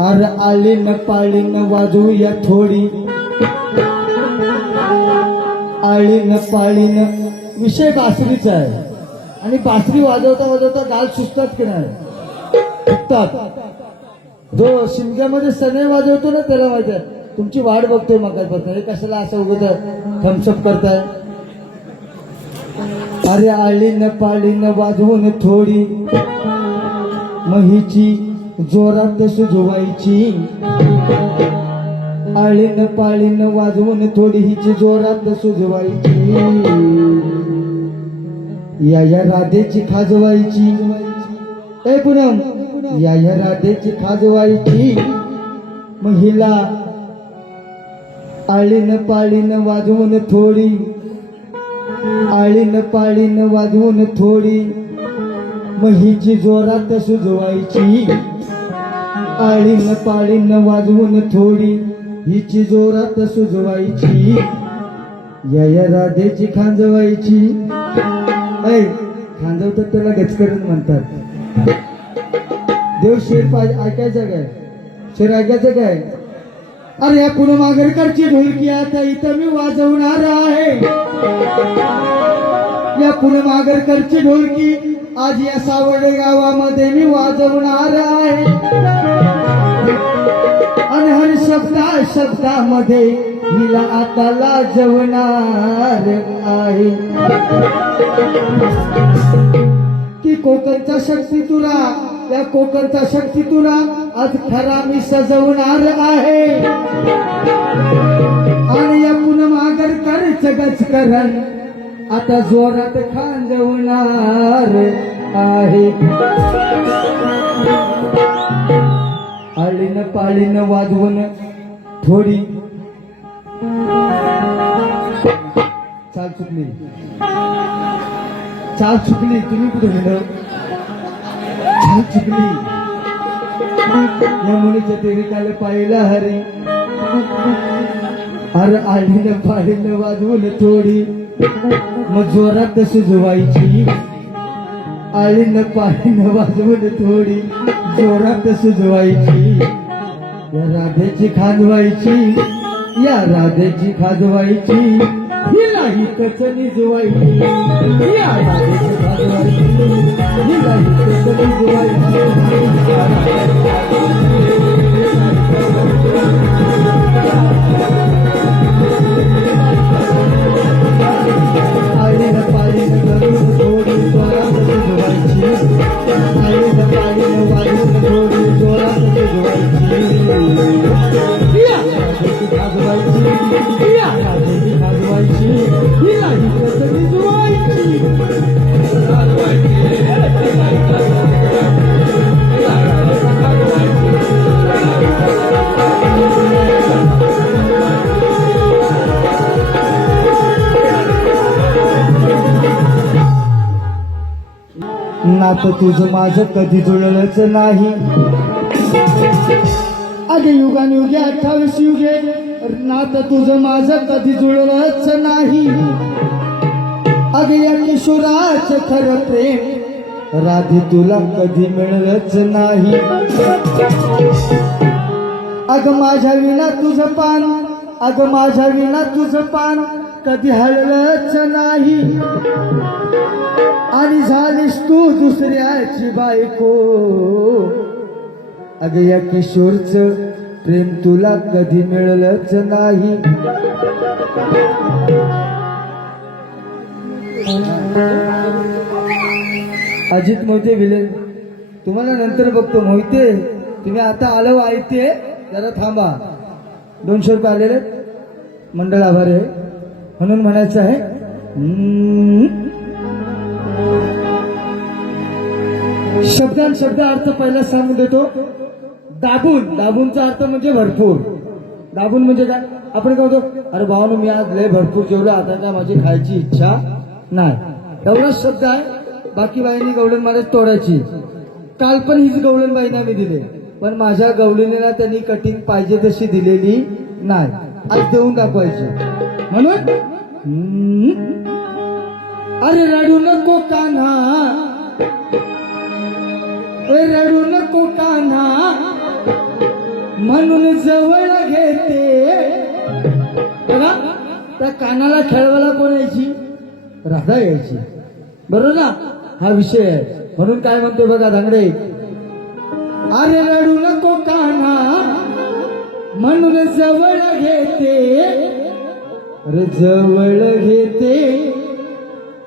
अर आलीन पाळीन वाजूया थोडी. आळीन पाळीन. विषय बासरीचा आहे. आणि बासरी वाजवता वाजवता गाल सुचतात की नाही? फुटतात जो शिमग्यामध्ये सने वाजवतो ना त्याला माहिती आहे. तुमची वाट बघतोय मगापासून हे कशाला असं उगत थम्सअप करताय. अरे आळीन पाळीन वाजवून थोडी. महीची जोरात सुजवायची आळीन पाळीन वाजवून थोडी हिची जोरात सुजवायची या या राधेची खाजवायची. ए पुनम या या राधेची खाजवायची. महिला आळीन पाळीन वाजवून थोडी आळीन पाळीन वाजवून थोडी महिची जोरात सुजवायची आळीन पाळीन वाजवून थोडी. हिची जोरात सुजवायची. या या राधेची खांजवायची. ऐ खांजवतात त्याला गचकरण म्हणतात. देव शेर पाहिजे ऐकायचं काय? शेर ऐकायचं काय? अरे या पुणे मागरकरची ढोलकी आता इथं मी वाजवणार आहे. या पुणे मागरकरची ढोलकी आज या सावडे गावामध्ये मी वाजवणार आहे. आणि हर शब्दा शब्दामध्ये हिला आता लाजवणार आहे. की कोकणचा शक्ती तुला त्या कोकणचा शक्ती तुला आज खरा मी सजवणार आहे. आणि या पुनम आगर कर जगच करण आता जोरात खांजवणार आहे. आळीनं पाळीनं वाजवून थोडी. चाल चुकली. चाल चुकली. तुम्ही कुठे गेलं? चाल चुकली. मुलीच्या तेरी काल पाहिला हरी. अरे आळीनं पाळीनं वाजवून थोडी. मग जोरात सुजवायची. आळीन पाळीन वाजवून थोडी जोरात सुजवायची. या राधेची खाजवायची या राधेची खाजवायची हिलाही कच निजवायची. या राधेची खाजवायची हिलाही कच निजवायची. नात तुझं माझं कधी जुळलंच नाही. अगे युगान युगे अठ्ठावीस युगे नात तुझं माझं कधी जुळलंच नाही. अगे या किशोराच खरं प्रेम राधे तुला कधी मिळलंच नाही. अग माझ्या विना तुझं पान अग माझ्या विना तुझं पान कधी हललच नाही. आणि झालीस तू दुसऱ्याची बायको. अग या किशोरच प्रेम तुला कधी मिळलंच नाही. अजित मोहिते विलेन तुम्हाला नंतर बघतो. मोहिते तुम्ही आता आलो ऐकते जरा थांबा. दोनशे रुपये आलेले मंडळ आभार आहे. म्हणून म्हणायचं आहे शब्दान शब्द अर्थ पहिला सांगून देतो. दाबून दाबूनचा अर्थ म्हणजे भरपूर. दाबून म्हणजे काय? आपण काय होतो अरे भावानं मी आज लय भरपूर जेवलं आता काय माझी खायची इच्छा नाही. एवढाच शब्द आहे. बाकी बाईंनी गवळण मला तोडायची. काल पण हीच गवळण बाईंना मी दिले. पण माझ्या गवळणीला त्यांनी कटिंग पाहिजे तशी दिलेली नाही. आज देऊन दाखवायचे म्हणून? अरे रडू नको कान्हा. रडू नको कान्हा. म्हणून जवळ घेते. त्या कानाला खेळवायला कोण यायची? राधा यायची. बरोबर ना? हा विषय आहे. म्हणून काय म्हणतो बघा धांगडे. अरे रडू नको काना म्हणून जवळ घेते. अरे जवळ घेते.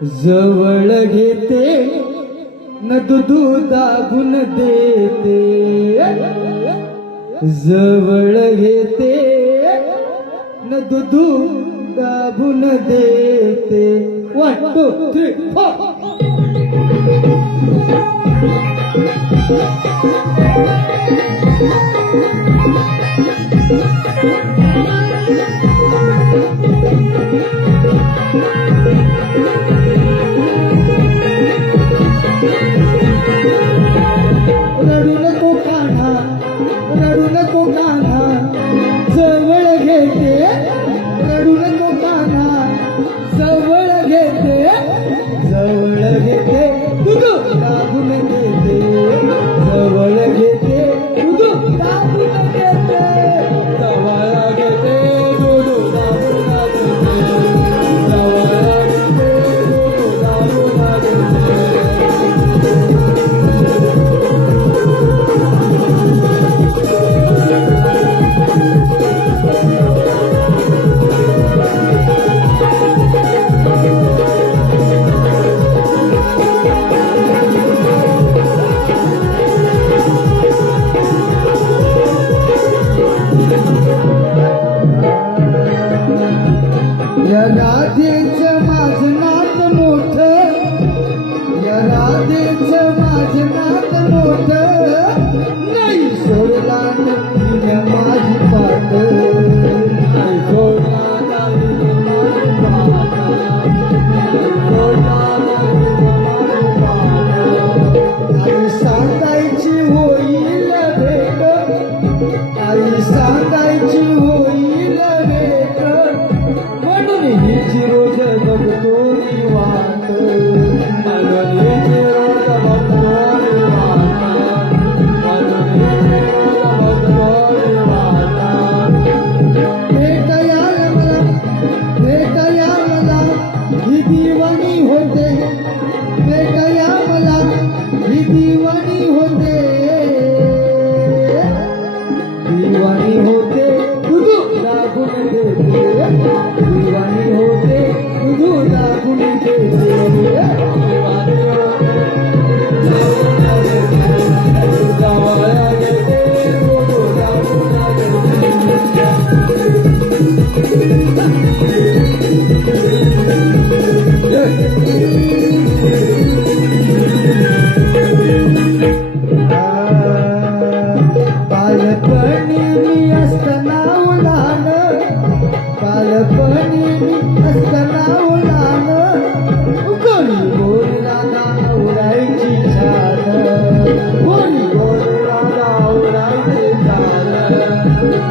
जवळ घेते. न दुधू दाबून देते. जवळ घेते. न दुधू दाबून देते. वाटतो टू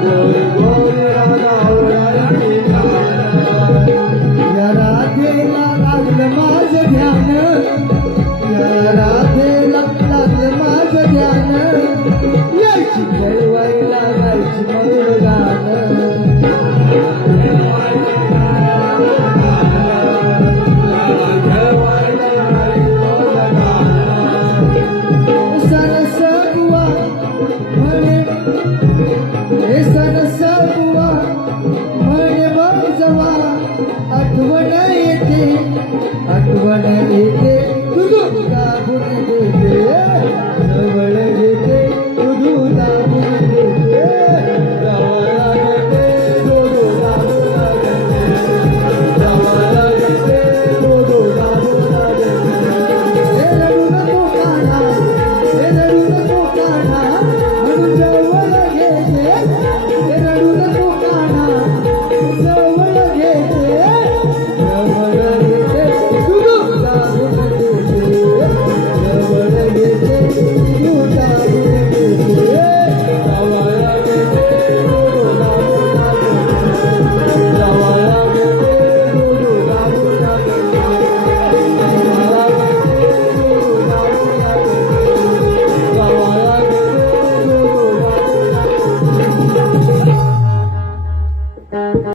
Hallelujah. ಬಡಲಿಗೆ